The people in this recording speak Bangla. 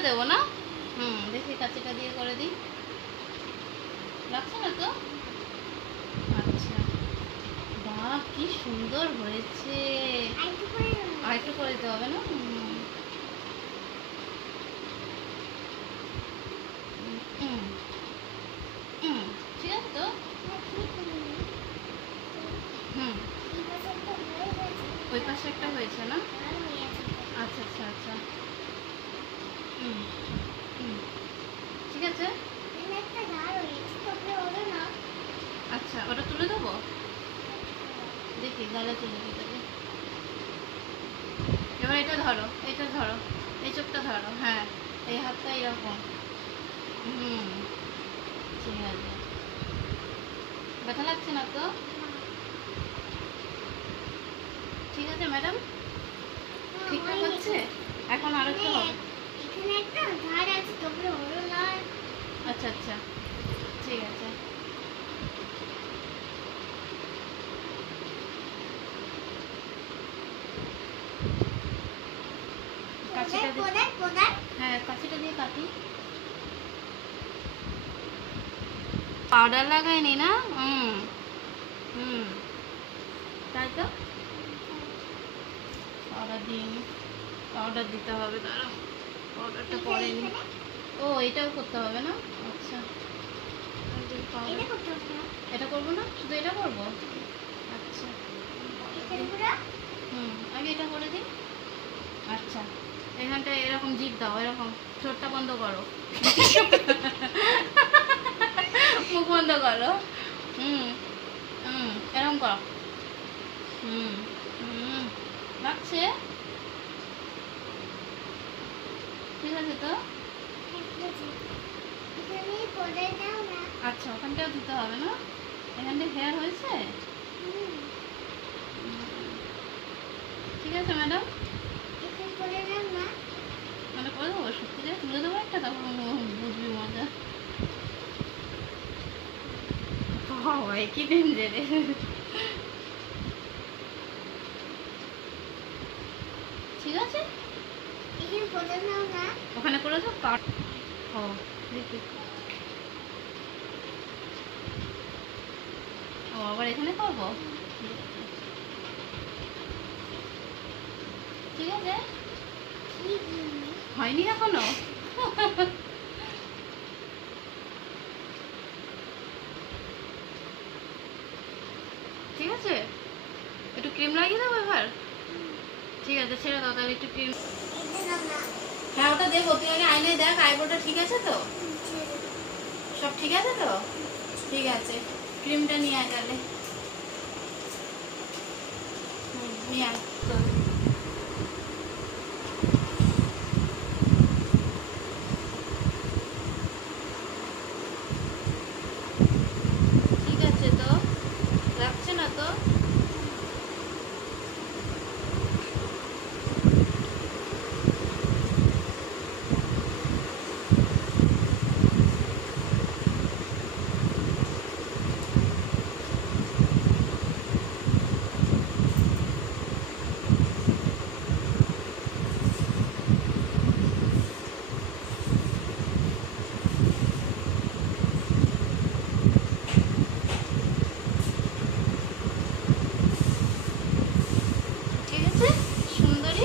করে দেবো না? দেখি কাঁচিটা দিয়ে করে দিই। লাগছে না তো? আচ্ছা, বাহ কি সুন্দর হয়েছে। আর একটু করে দিতে হবে না? ঠিক আছে তো? ওই পাশে একটা হয়েছে না? আচ্ছা আচ্ছা আচ্ছা, ঠিক আছে। আচ্ছা, ওটা তুলে দেবো, দেখি গালে তুলে দিতে। এবার এটা ধরো, এটা ধরো, এই চোখটা ধরো, হ্যাঁ এই হাতটা এরকম। ঠিক আছে, ব্যথা লাগছে না তো? ঠিক আছে ম্যাডাম, ঠিকঠাক হচ্ছে। এখন আর একটু হবে। আচ্ছা আচ্ছা, ঠিক আছে। হ্যাঁ কাঁচিটা দিয়ে কাটি। পাউডার লাগাইনি না? তাই তো, পাউডার দিইনি, পাউডার দিতে হবে। দাঁড়াও, পাউডারটা পরেনি। ও এটাও করতে হবে না? আচ্ছা, এটা করবো না, শুধু এটা করবো। আচ্ছা, আগে এটা করে দিই। আচ্ছা, এখানটা এরকম জিভ দাও, এরকম ঠোঁটটা বন্ধ করো, মুখ বন্ধ করো। এরকম করো। লাগছে? ঠিক আছে তো? আচ্ছা, ওখানটাও দিতে হবে না? এখানটা হেয়ার হয়েছে। ঠিক আছে ম্যাডাম, মানে করে দেবো, সত্যি করে তুলে দেবো একটা, তখন বুঝবি মজা। হয় কি ডেঞ্জারে। ঠিক আছে, ওখানে করে দাও। ও দেখি, ও আবার এখানে করবো। ঠিক আছে, হয়নি এখনো। ঠিক আছে, একটু ক্রিম লাগিয়ে দেবো এবার। ঠিক আছে, ছেড়ে দাও তাহলে একটু ক্রিম। হ্যাঁ ওটা দেখো, তুই আগে আয়নায় দেখ আইব্রোটা ঠিক আছে তো, সব ঠিক আছে তো? ঠিক আছে, ক্রিমটা নিয়ে আয় তাহলে। নিয়ে আয় তো। ঠিক আছে তো, লাগছে না তো? ঠিক আছে সুন্দরী।